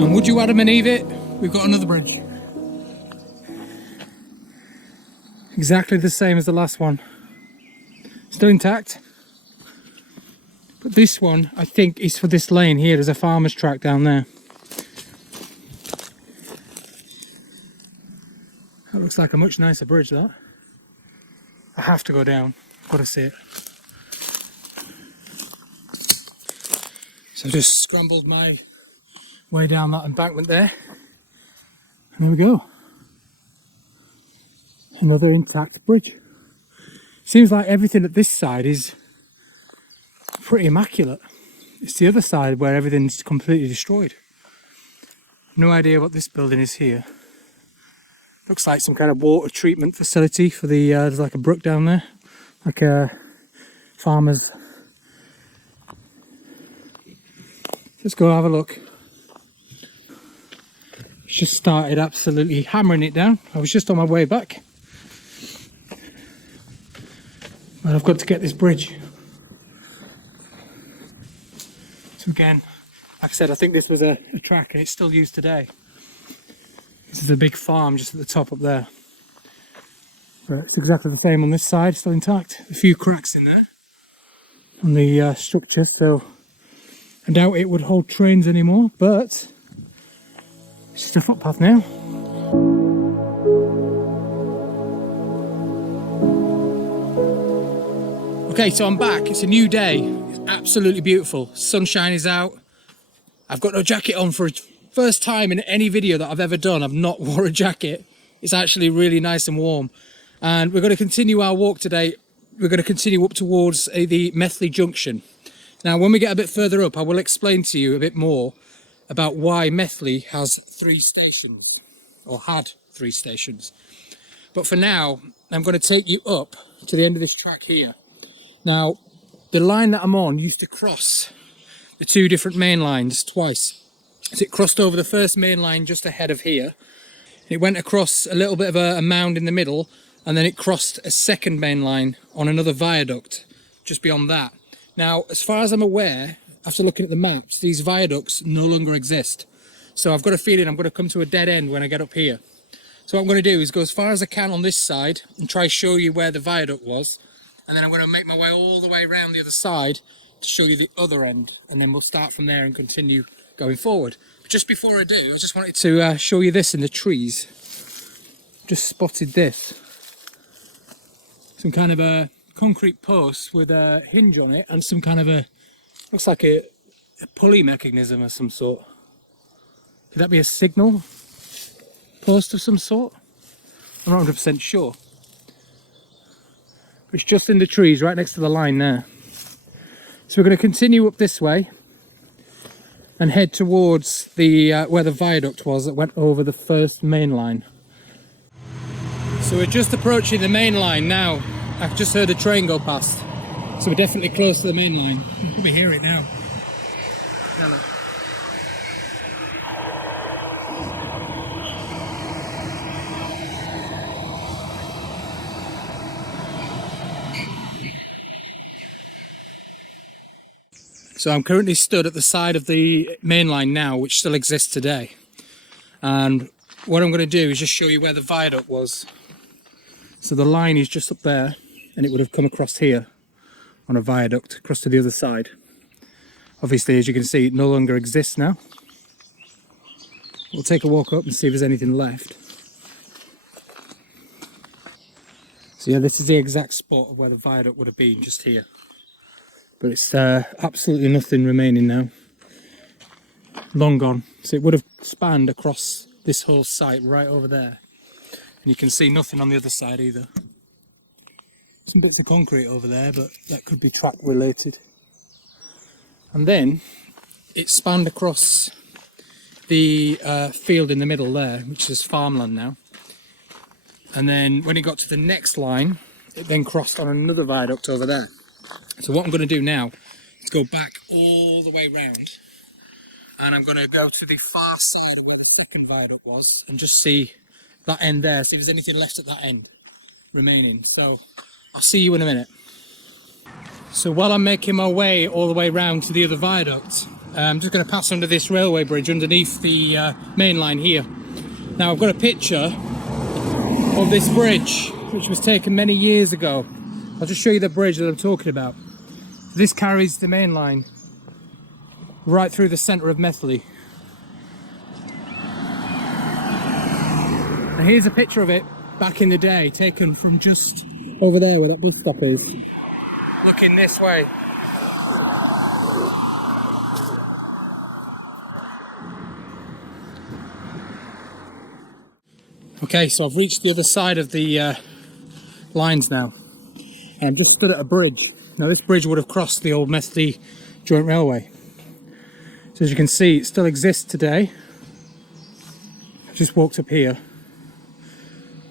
And would you Adam and Eve it? We've got another bridge. Exactly the same as the last one. Still intact. But this one, I think, is for this lane here. There's a farmer's track down there. That looks like a much nicer bridge, that. I have to go down. Got to see it. So I just scrambled my way down that embankment there. And there we go. Another intact bridge. Seems like everything at this side is pretty immaculate. It's the other side where everything's completely destroyed. No idea what this building is here. Looks like some kind of water treatment facility for the, there's like a brook down there. Like a farmer's. Let's go have a look. Just started absolutely hammering it down. I was just on my way back. But I've got to get this bridge. So again, like I said, I think this was a track and it's still used today. This is a big farm just at the top up there. But it's exactly the same on this side, still intact. A few cracks in there on the structure, so I doubt it would hold trains anymore, but it's just a footpath now. Okay, so I'm back. It's a new day. It's absolutely beautiful. Sunshine is out. I've got no jacket on for the first time in any video that I've ever done. I've not wore a jacket. It's actually really nice and warm. And we're going to continue our walk today. We're going to continue up towards the Methley Junction. Now, when we get a bit further up, I will explain to you a bit more about why Methley has 3 stations, or had 3 stations. But for now, I'm going to take you up to the end of this track here. Now, the line that I'm on used to cross the 2 different main lines twice. So it crossed over the first main line just ahead of here. It went across a little bit of a mound in the middle, and then it crossed a second main line on another viaduct just beyond that. Now, as far as I'm aware, after looking at the maps, these viaducts no longer exist. So I've got a feeling I'm going to come to a dead end when I get up here. So what I'm going to do is go as far as I can on this side and try to show you where the viaduct was. And then I'm going to make my way all the way around the other side to show you the other end. And then we'll start from there and continue going forward. But just before I do, I just wanted to show you this in the trees. Just spotted this. Some kind of a concrete post with a hinge on it and some kind of a, looks like a pulley mechanism of some sort. Could that be a signal post of some sort? I'm not 100% sure. It's just in the trees right next to the line there. So we're going to continue up this way and head towards the where the viaduct was that went over the first main line. So we're just approaching the main line now. I've just heard a train go past. So we're definitely close to the main line. You can probably hear it now. So I'm currently stood at the side of the main line now, which still exists today. And what I'm going to do is just show you where the viaduct was. So the line is just up there, and it would have come across here on a viaduct, across to the other side. Obviously, as you can see, it no longer exists now. We'll take a walk up and see if there's anything left. So yeah, this is the exact spot of where the viaduct would have been, just here. But it's absolutely nothing remaining now. Long gone. So it would have spanned across this whole site right over there. And you can see nothing on the other side either. Some bits of concrete over there, but that could be track related. And then it spanned across the field in the middle there, which is farmland now. And then when it got to the next line, it then crossed on another viaduct over there. So what I'm going to do now is go back all the way round, and I'm going to go to the far side of where the second viaduct was and just see that end there, see if there's anything left at that end remaining. So I'll see you in a minute. So while I'm making my way all the way round to the other viaduct, I'm just going to pass under this railway bridge underneath the main line here. Now I've got a picture of this bridge which was taken many years ago. I'll just show you the bridge that I'm talking about. This carries the main line right through the centre of Methley. And here's a picture of it back in the day, taken from just over there where that bus stop is, looking this way. Okay, so I've reached the other side of the lines now, and I'm just stood at a bridge. Now this bridge would have crossed the old Methley Joint Railway. So as you can see, it still exists today. I've just walked up here.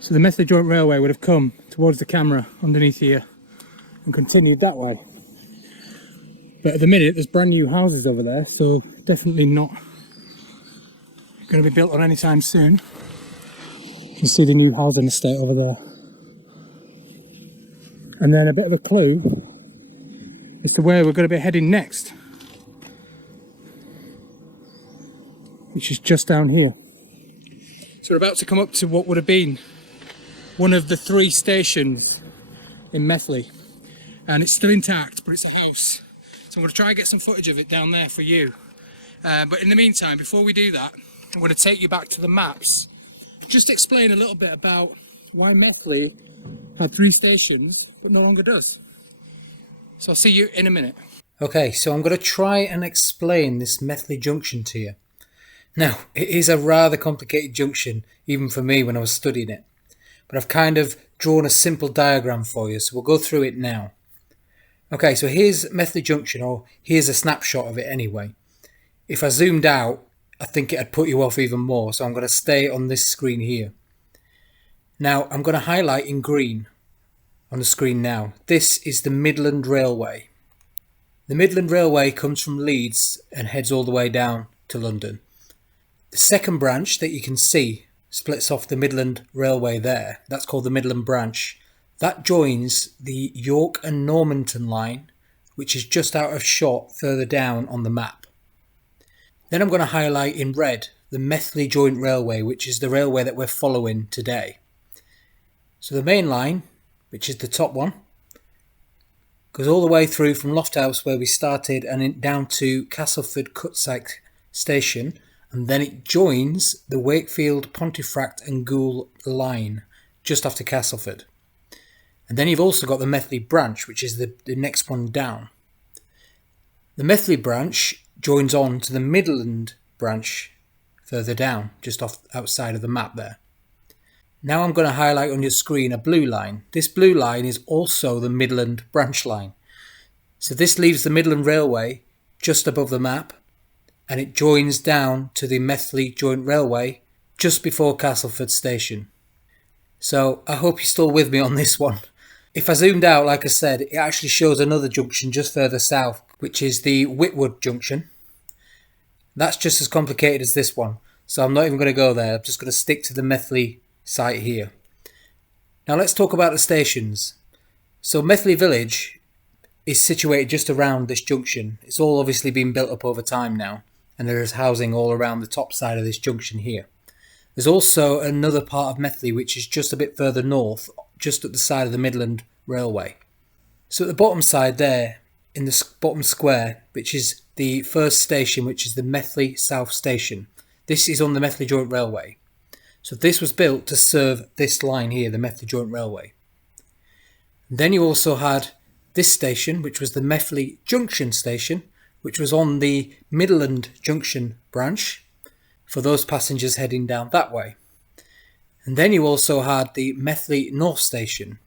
So the Methley Joint Railway would have come towards the camera underneath here and continued that way. But at the minute there's brand new houses over there, so definitely not going to be built on anytime soon. You can see the new housing estate over there. And then a bit of a clue as to where we're going to be heading next, which is just down here. So we're about to come up to what would have been one of the 3 stations in Methley, and it's still intact, but it's a house. So I'm going to try and get some footage of it down there for you. But in the meantime, before we do that, I'm going to take you back to the maps, just explain a little bit about why Methley had 3 stations but no longer does. So I'll see you in a minute. Okay, so I'm going to try and explain this Methley Junction to you. Now, it is a rather complicated junction, even for me when I was studying it. But I've kind of drawn a simple diagram for you, so we'll go through it now. Okay, so here's Methley Junction, or here's a snapshot of it anyway. If I zoomed out, I think it'd put you off even more, so I'm going to stay on this screen here. Now, I'm going to highlight in green on the screen now. This is the Midland Railway. The Midland Railway comes from Leeds and heads all the way down to London. The second branch that you can see splits off the Midland Railway there. That's called the Midland Branch. That joins the York and Normanton line, which is just out of shot further down on the map. Then I'm going to highlight in red the Methley Joint Railway, which is the railway that we're following today. So the main line, which is the top one, goes all the way through from Lofthouse where we started and down to Castleford Cutsyke Station, and then it joins the Wakefield, Pontefract and Goole line just after Castleford. And then you've also got the Methley branch, which is the next one down. The Methley branch joins on to the Midland branch further down, just off outside of the map there. Now I'm going to highlight on your screen a blue line. This blue line is also the Midland branch line. So this leaves the Midland Railway just above the map, and it joins down to the Methley Joint Railway just before Castleford Station. So I hope you're still with me on this one. If I zoomed out, like I said, it actually shows another junction just further south, which is the Outwood Junction. That's just as complicated as this one, so I'm not even going to go there. I'm just going to stick to the Methley site here. Now let's talk about the stations. So Methley Village is situated just around this junction. It's all obviously been built up over time now, and there is housing all around the top side of this junction here. There's also another part of Methley which is just a bit further north, just at the side of the Midland Railway. So at the bottom side there, in the bottom square, which is the first station, which is the Methley South Station. This is on the Methley Joint Railway. So this was built to serve this line here, the Methley Joint Railway. And then you also had this station, which was the Methley Junction Station, which was on the Midland Junction branch for those passengers heading down that way. And then you also had the Methley North Station,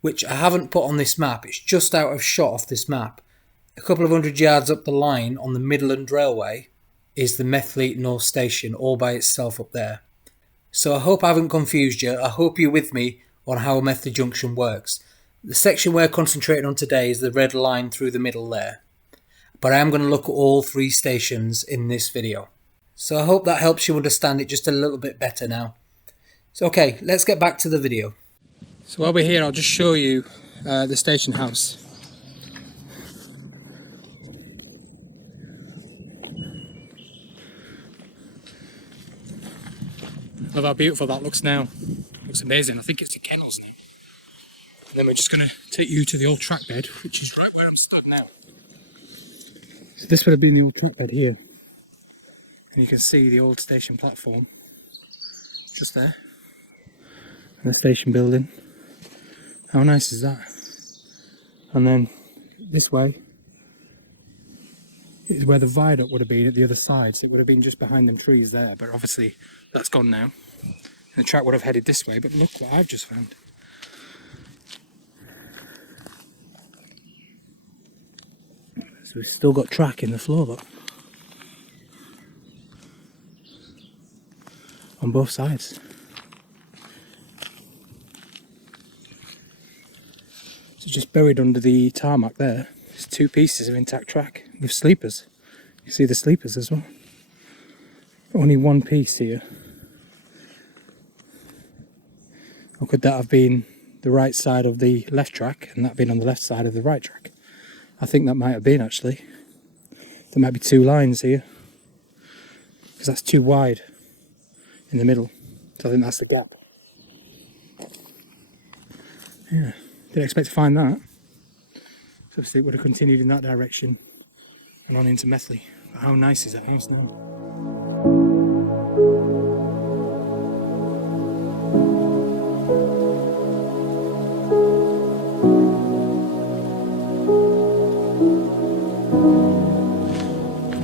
which I haven't put on this map. It's just out of shot off this map. A couple of 100 yards up the line on the Midland Railway is the Methley North Station, all by itself up there. So I hope I haven't confused you. I hope you're with me on how Methley Junction works. The section we're concentrating on today is the red line through the middle there. But I am going to look at all 3 stations in this video. So I hope that helps you understand it just a little bit better now. So okay, let's get back to the video. So while we're here, I'll just show you the station house. Love how beautiful that looks now. Looks amazing. I think it's the kennels now. And then we're just going to take you to the old track bed, which is right where I'm stood now. So this would have been the old track bed here. And you can see the old station platform just there. And the station building. How nice is that? And then this way is where the viaduct would have been at the other side. So it would have been just behind them trees there, but obviously that's gone now. And the track would have headed this way, but look what I've just found. So we've still got track in the floor, look. On both sides. So just buried under the tarmac there, there's two pieces of intact track with sleepers. You see the sleepers as well. Only one piece here. Or could that have been the right side of the left track and that been on the left side of the right track? I think that might have been actually. There might be two lines here. Because that's too wide in the middle. So I think that's the gap. Yeah, didn't expect to find that. So obviously it would have continued in that direction and on into Methley. But how nice is that house now?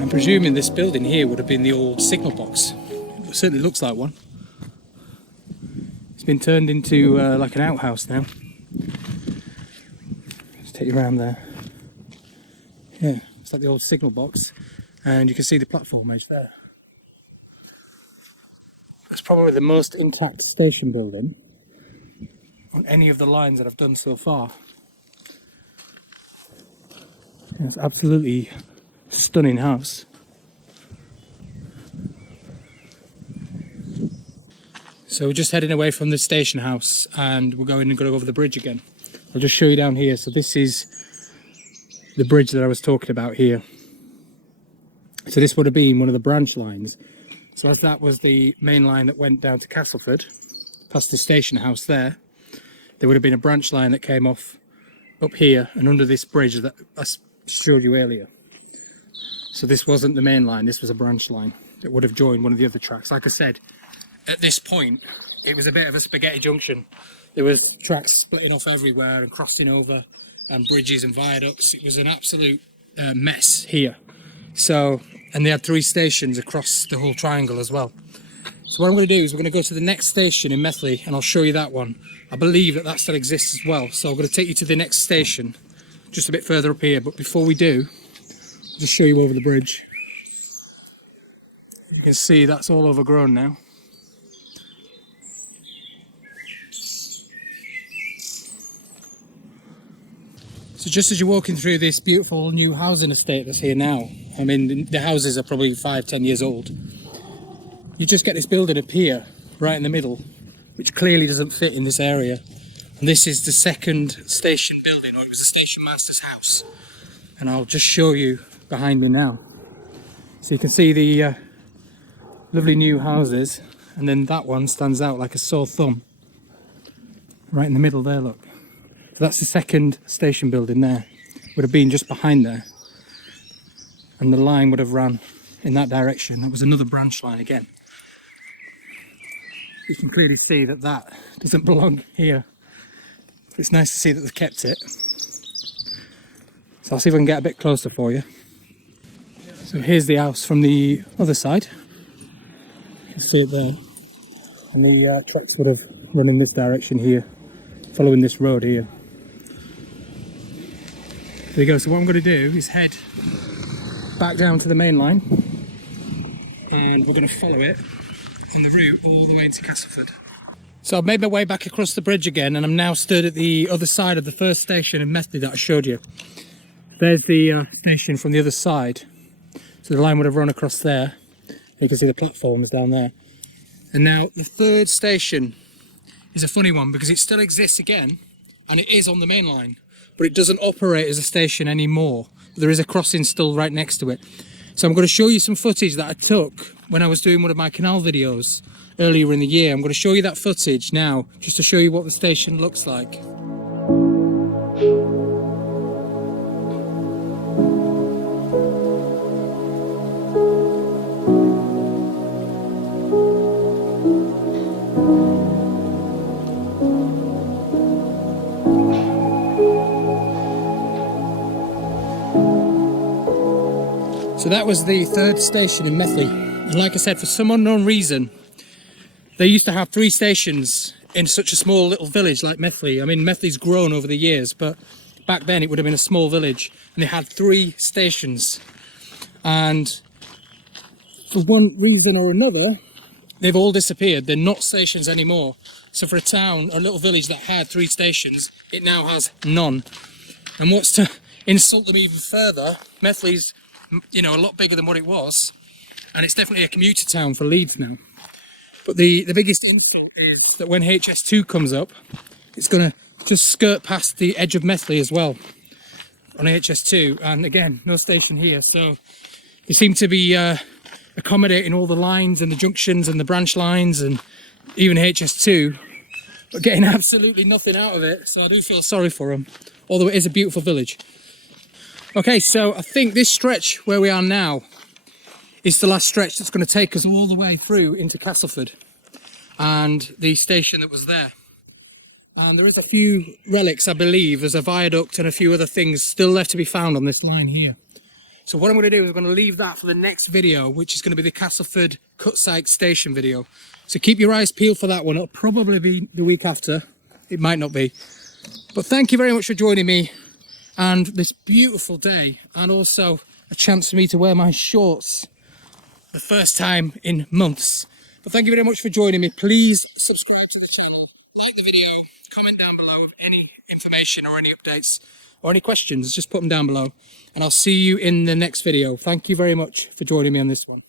I'm presuming this building here would have been the old signal box. It certainly looks like one. It's been turned into like an outhouse now. Let's take you around there. Yeah, it's like the old signal box, and you can see the platform edge there. It's probably the most intact station building on any of the lines that I've done so far. Yeah, it's absolutely stunning house. So we're just heading away from the station house and we're going to go over the bridge again. I'll just show you down here. So this is the bridge that I was talking about here. So this would have been one of the branch lines. So if that was the main line that went down to Castleford, past the station house there, there would have been a branch line that came off up here and under this bridge that I showed you earlier. So this wasn't the main line, this was a branch line that would have joined one of the other tracks. Like I said, at this point, it was a bit of a spaghetti junction. There was tracks splitting off everywhere and crossing over, and bridges and viaducts. It was an absolute mess here. So, and they had 3 stations across the whole triangle as well. So what I'm going to do is we're going to go to the next station in Methley and I'll show you that one. I believe that that still exists as well. So I'm going to take you to the next station, just a bit further up here. But before we do, I'll just show you over the bridge. You can see that's all overgrown now. So just as you're walking through this beautiful new housing estate that's here now, I mean the houses are probably 5-10 years old, you just get this building up here, right in the middle, which clearly doesn't fit in this area. And this is the second station building, or it was the station master's house. And I'll just show you behind me now. So you can see the lovely new houses, and then that one stands out like a sore thumb. Right in the middle there, look. So that's the second station building there. Would have been just behind there. And the line would have run in that direction. That was another branch line again. You can clearly see that that doesn't belong here. It's nice to see that they've kept it. So I'll see if I can get a bit closer for you. So here's the house from the other side. You can see it there. And the tracks would have run in this direction here, following this road here. There you go. So what I'm going to do is head back down to the main line, and we're going to follow it on the route all the way into Castleford. So I've made my way back across the bridge again, and I'm now stood at the other side of the first station in Methley that I showed you. There's the station from the other side. So the line would have run across there. You can see the platforms down there. And now the third station is a funny one because it still exists again, and it is on the main line, but it doesn't operate as a station anymore. There is a crossing still right next to it. So I'm going to show you some footage that I took when I was doing one of my canal videos earlier in the year. I'm going to show you that footage now, just to show you what the station looks like. So that was the third station in Methley, and like I said, for some unknown reason they used to have 3 stations in such a small little village like Methley. I mean, Methley's grown over the years, but back then it would have been a small village, and they had 3 stations, and for one reason or another they've all disappeared. They're not stations anymore. So for a town, a little village that had 3 stations, it now has none. And what's to insult them even further, Methley's, you know, a lot bigger than what it was, and it's definitely a commuter town for Leeds now. But the biggest insult is that when HS2 comes up, it's going to just skirt past the edge of Methley as well on HS2, and again, no station here. So they seem to be accommodating all the lines and the junctions and the branch lines and even HS2, but getting absolutely nothing out of it. So I do feel sorry for them, although it is a beautiful village. Okay, so I think this stretch where we are now is the last stretch that's going to take us all the way through into Castleford and the station that was there. And there is a few relics, I believe. There's a viaduct and a few other things still left to be found on this line here. So what I'm going to do is I'm going to leave that for the next video, which is going to be the Castleford Cutsike station video. So keep your eyes peeled for that one. It'll probably be the week after. It might not be. But thank you very much for joining me, and this beautiful day, and also a chance for me to wear my shorts the first time in months. But thank you very much for joining me. Please subscribe to the channel, like the video, comment down below with any information or any updates or any questions. Just put them down below, and I'll see you in the next video. Thank you very much for joining me on this one.